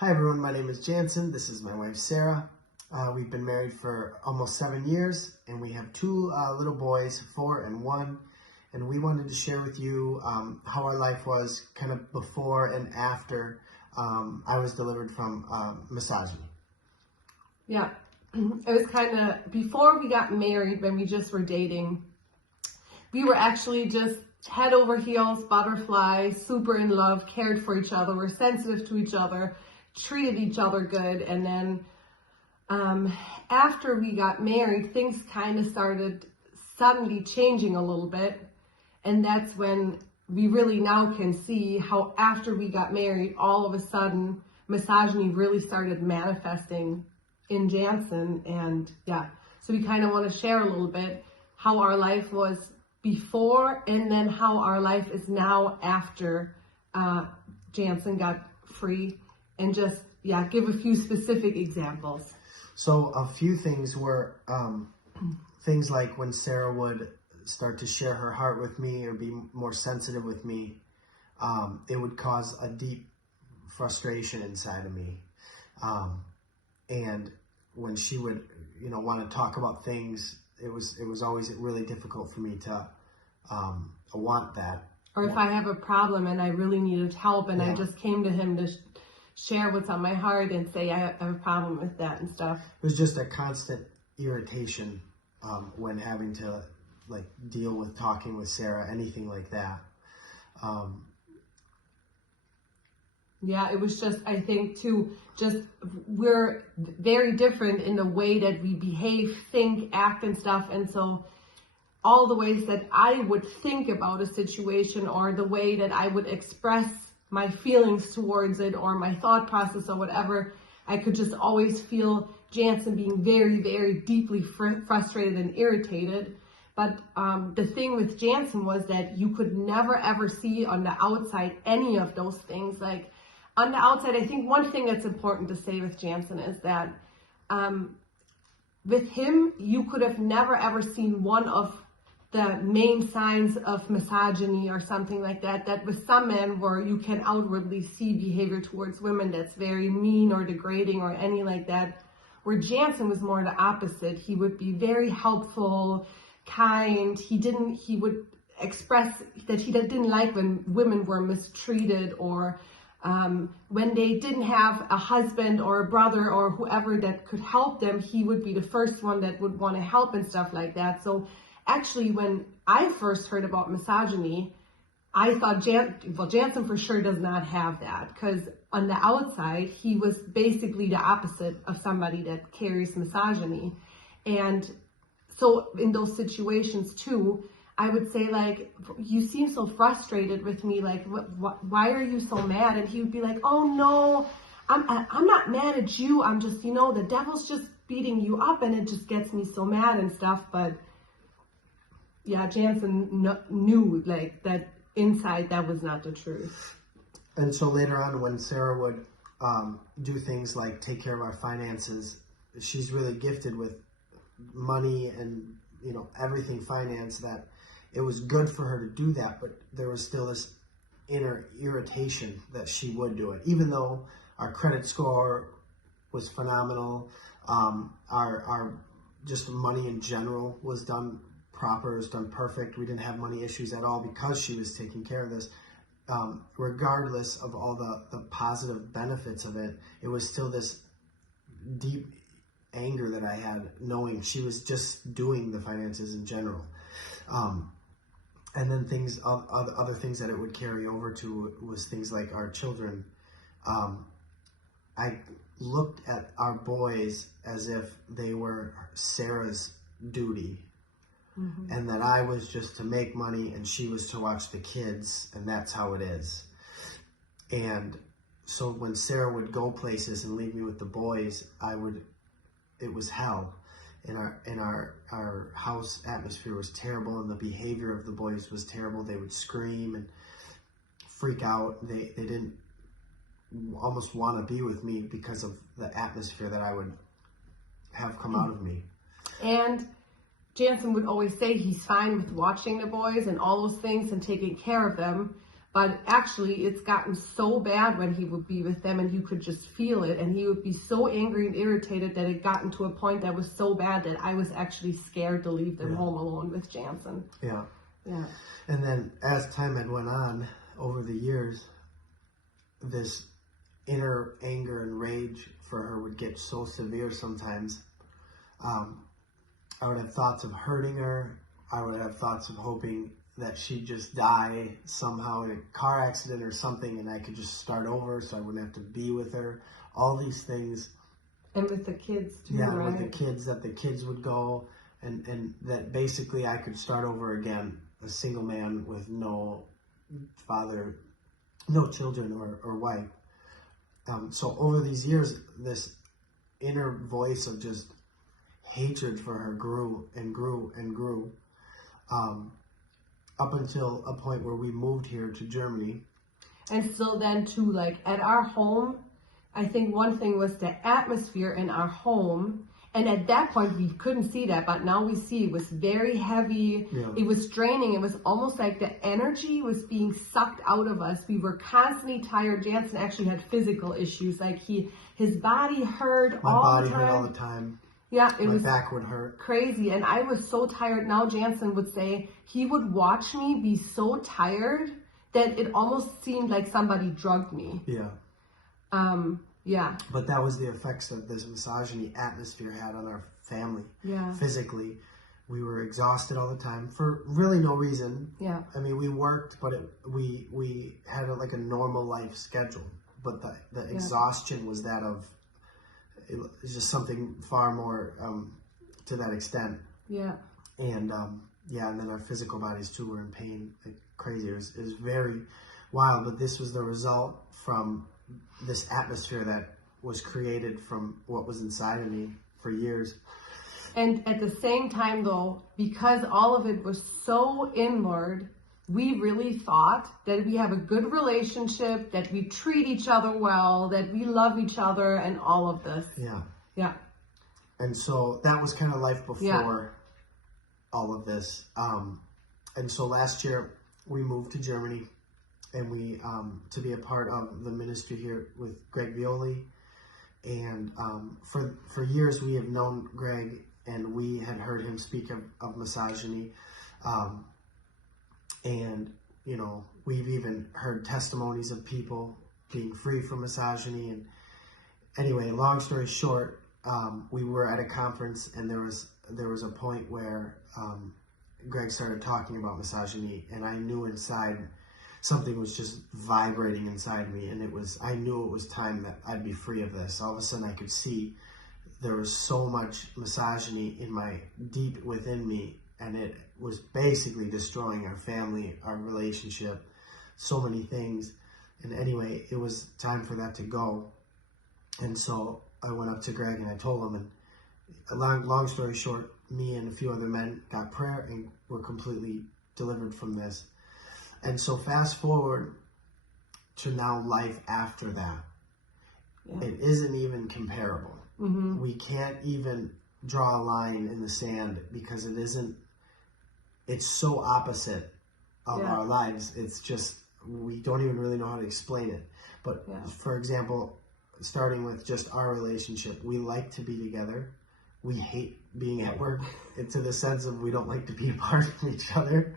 Hi everyone, my name is Jansen. This is my wife Sarah. We've been married for almost 7 years and we have two little boys, 4 and 1. And we wanted to share with you how our life was kind of before and after I was delivered from misogyny. Yeah, it was kind of before we got married, when we just were dating. We were actually just head over heels, butterfly, super in love, cared for each other, were sensitive to each other, treated each other good. And then after we got married, things kind of started suddenly changing a little bit. And that's when we really now can see how after we got married, all of a sudden, misogyny really started manifesting in Jansen. And yeah, so we kind of want to share a little bit how our life was before and then how our life is now after Jansen got free, and just give a few specific examples. So a few things were things like when Sarah would start to share her heart with me or be more sensitive with me, it would cause a deep frustration inside of me. And when she would, want to talk about things, it was always really difficult for me to want that. Or if I have a problem and I really needed help and I just came to him to share what's on my heart and say I have a problem with that and stuff. It was just a constant irritation when having to deal with talking with Sarah, anything like that. Yeah, it was just, I think too, we're very different in the way that we behave, think, act and stuff. And so all the ways that I would think about a situation or the way that I would express my feelings towards it or my thought process or whatever, I could just always feel Jansen being very, very deeply frustrated and irritated. But the thing with Jansen was that you could never ever see on the outside any of those things. Like on the outside, I think one thing that's important to say with Jansen is that with him, you could have never ever seen one of the main signs of misogyny or something like that, that with some men where you can outwardly see behavior towards women that's very mean or degrading or any like that, where Jansen was more the opposite. He would be very helpful, kind. He would express that he didn't like when women were mistreated or when they didn't have a husband or a brother or whoever that could help them, he would be the first one that would want to help and stuff like that. So actually, when I first heard about misogyny, I thought, Jansen for sure does not have that, because on the outside, he was basically the opposite of somebody that carries misogyny. And so in those situations too, I would say, you seem so frustrated with me, why are you so mad? And he would be like, oh no, I'm not mad at you. I'm just, the devil's just beating you up and it just gets me so mad and stuff. But yeah, Jansen knew that inside that was not the truth. And so later on when Sarah would do things like take care of our finances, she's really gifted with money and, everything finance, that it was good for her to do that, but there was still this inner irritation that she would do it. Even though our credit score was phenomenal, our just money in general was done proper, was done perfect. We didn't have money issues at all because she was taking care of this. Regardless of all the positive benefits of it, it was still this deep anger that I had knowing she was just doing the finances in general. And then other things that it would carry over to was things like our children. I looked at our boys as if they were Sarah's duty. Mm-hmm. And that I was just to make money and she was to watch the kids, and that's how it is. And so when Sarah would go places and leave me with the boys, it was hell. And our house atmosphere was terrible, and the behavior of the boys was terrible. They would scream and freak out. They didn't almost want to be with me because of the atmosphere that I would have come out of me. And Jansen would always say he's fine with watching the boys and all those things and taking care of them, But actually, it's gotten so bad when he would be with them, and you could just feel it. And he would be so angry and irritated that it gotten to a point that was so bad that I was actually scared to leave them home alone with Jansen. Yeah. Yeah. And then as time had went on over the years, this inner anger and rage for her would get so severe sometimes. I would have thoughts of hurting her. I would have thoughts of hoping that she'd just die somehow in a car accident or something, and I could just start over so I wouldn't have to be with her. All these things. And with the kids too, yeah, right? with the kids, that the kids would go, and that basically I could start over again, a single man with no father, no children or wife. So over these years, this inner voice of just hatred for her grew and grew and grew, up until a point where we moved here to Germany. And so then too, like at our home, I think one thing was the atmosphere in our home. And at that point, we couldn't see that, but now we see it was very heavy. Yeah. It was draining. It was almost like the energy was being sucked out of us. We were constantly tired. Jansen actually had physical issues. Like his body hurt My all body the time. hurt all the time. Yeah, it My was back would hurt. crazy. And I was so tired. Now Jansen would say he would watch me be so tired that it almost seemed like somebody drugged me. Yeah. Yeah. But that was the effects that this misogyny atmosphere had on our family. Yeah. Physically, we were exhausted all the time for really no reason. Yeah. I mean, we worked, but we had like a normal life schedule. But the exhaustion was that of, it was just something far more to that extent. Yeah. And and then our physical bodies too were in pain like crazy. It was very wild. But this was the result from this atmosphere that was created from what was inside of me for years. And at the same time, though, because all of it was so inward, we really thought that we have a good relationship, that we treat each other well, that we love each other, and all of this. Yeah. Yeah. And so that was kind of life before all of this. And so last year we moved to Germany, and we to be a part of the ministry here with Greg Violi. And for years we have known Greg, and we had heard him speak of misogyny. And, you know, we've even heard testimonies of people being free from misogyny. And anyway, long story short, we were at a conference, and there was a point where Greg started talking about misogyny, and I knew inside something was just vibrating inside me, and I knew it was time that I'd be free of this. All of a sudden I could see there was so much misogyny deep within me, and it was basically destroying our family, our relationship, so many things. And anyway, it was time for that to go. And so I went up to Greg and I told him, and long story short, me and a few other men got prayer and were completely delivered from this. And so fast forward to now life after that. Yeah. It isn't even comparable. Mm-hmm. We can't even draw a line in the sand because it's so opposite of our lives. It's just, we don't even really know how to explain it. But for example, starting with just our relationship, we like to be together. We hate being at work, to the sense of we don't like to be apart from each other.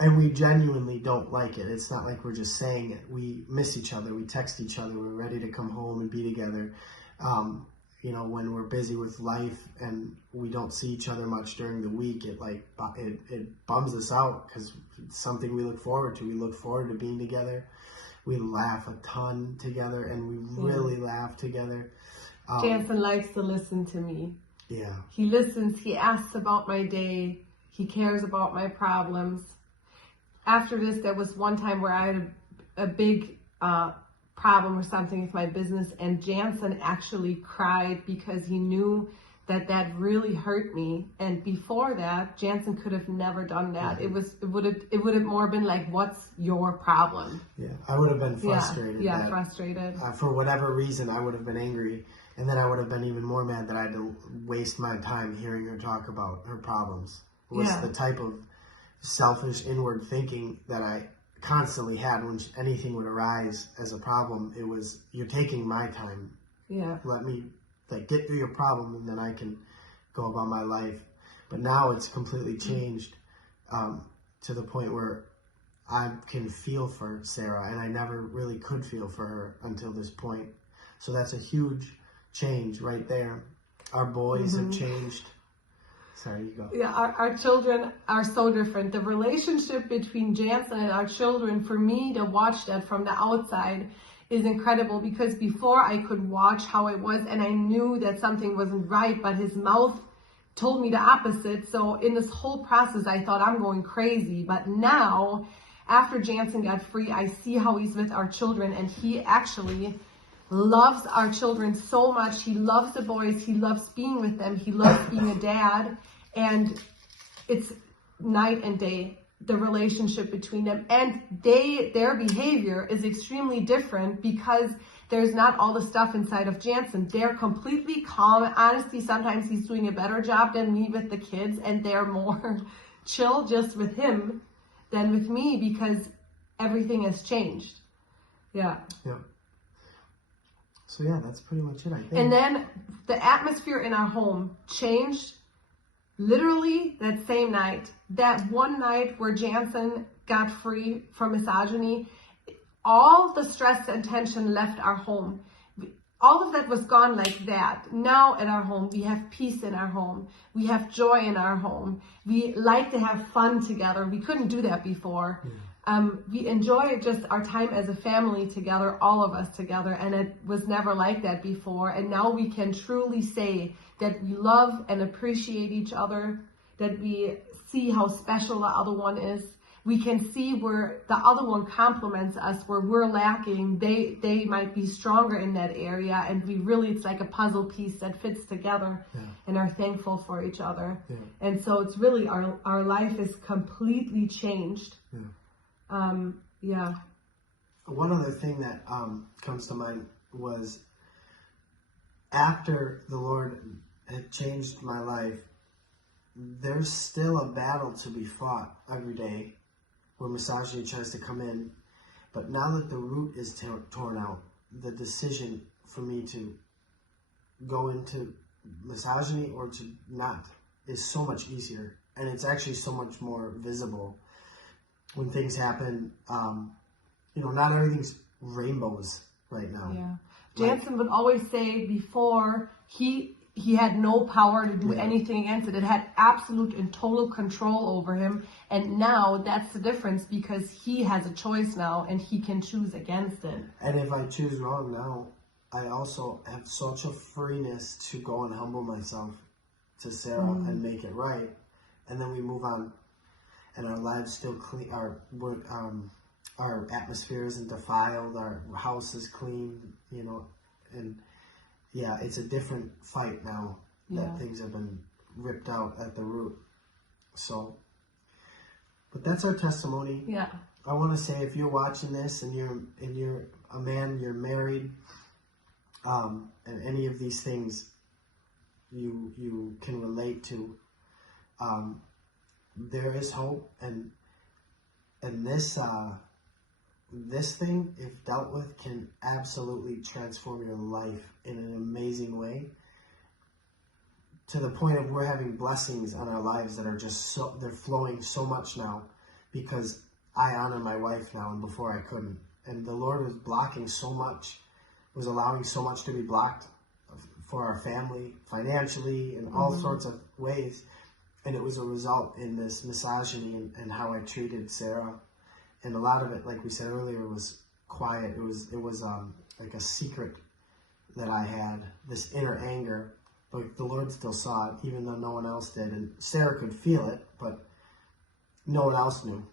And we genuinely don't like it. It's not like we're just saying it. We miss each other. We text each other. We're ready to come home and be together. You know, when we're busy with life and we don't see each other much during the week, it bums us out because it's something we look forward to. We look forward to being together. We laugh a ton together, and we really laugh together. Jansen likes to listen to me. Yeah. He listens. He asks about my day. He cares about my problems. After this, there was one time where I had a big problem or something with my business, and Jansen actually cried because he knew that really hurt me. And before that, Jansen could have never done that. Mm-hmm. It would have more been like, what's your problem? Yeah, I would have been frustrated. Yeah, frustrated. For whatever reason, I would have been angry, and then I would have been even more mad that I had to waste my time hearing her talk about her problems. It was the type of selfish inward thinking that I constantly had when anything would arise as a problem. It was, you're taking my time. Yeah. Let me get through your problem, and then I can go about my life. But now it's completely changed to the point where I can feel for Sarah, and I never really could feel for her until this point. So that's a huge change right there. Our boys have changed. Sorry, you go. Yeah, our children are so different. The relationship between Jansen and our children, for me to watch that from the outside is incredible, because before I could watch how it was and I knew that something wasn't right, but his mouth told me the opposite. So in this whole process, I thought I'm going crazy. But now, after Jansen got free, I see how he's with our children, and he actually loves our children so much. He loves the boys. He loves being with them. He loves being a dad. And it's night and day, the relationship between them. And their behavior is extremely different because there's not all the stuff inside of Jansen. They're completely calm. Honestly, sometimes he's doing a better job than me with the kids, and they're more chill just with him than with me because everything has changed. Yeah. Yeah. So yeah, that's pretty much it, I think. And then the atmosphere in our home changed literally that same night. That one night where Jansen got free from misogyny, all the stress and tension left our home. All of that was gone like that. Now at our home, we have peace in our home. We have joy in our home. We like to have fun together. We couldn't do that before. We enjoy just our time as a family together, all of us together, and it was never like that before. And now we can truly say that we love and appreciate each other, that we see how special the other one is. We can see where the other one complements us, where we're lacking. They might be stronger in that area, and it's like a puzzle piece that fits together, and are thankful for each other. And so it's really, our life is completely changed. One other thing that comes to mind was after the Lord had changed my life, there's still a battle to be fought every day where misogyny tries to come in. But now that the root is torn out, the decision for me to go into misogyny or to not is so much easier. And it's actually so much more visible when things happen. Not everything's rainbows right now. Yeah. Jansen would always say before he had no power to do anything against it. It had absolute and total control over him. And now that's the difference, because he has a choice now and he can choose against it. And if I choose wrong now, I also have such a freeness to go and humble myself to Sarah and make it right. And then we move on. And our lives still clean, our atmosphere isn't defiled, our house is clean, and yeah, it's a different fight now that things have been ripped out at the root. So, but that's our testimony. Yeah. I want to say, if you're watching this and you're a man, you're married, and any of these things you can relate to, there is hope, and this thing, if dealt with, can absolutely transform your life in an amazing way, to the point of we're having blessings on our lives that are just they're flowing so much now, because I honor my wife now, and before I couldn't. And the Lord was blocking so much, was allowing so much to be blocked for our family, financially, in all sorts of ways. And it was a result in this misogyny and how I treated Sarah. And a lot of it, like we said earlier, was quiet. It was like a secret that I had, this inner anger. But the Lord still saw it, even though no one else did. And Sarah could feel it, but no one else knew.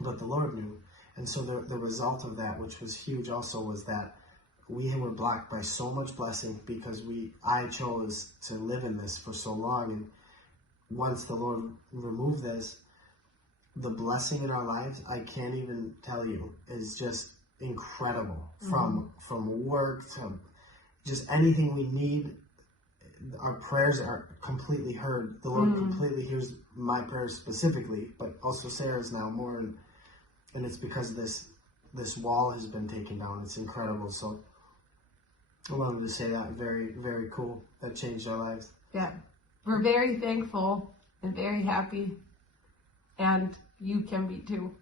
But the Lord knew. And so the result of that, which was huge also, was that we were blocked by so much blessing because I chose to live in this for so long. And once the Lord removed this, the blessing in our lives, I can't even tell you, is just incredible. From work to just anything we need, our prayers are completely heard. The Lord completely hears my prayers specifically, but also Sarah's now more. it's because this wall has been taken down. It's incredible. So I wanted to say that. Very, very cool. That changed our lives. Yeah. We're very thankful and very happy. And you can be too.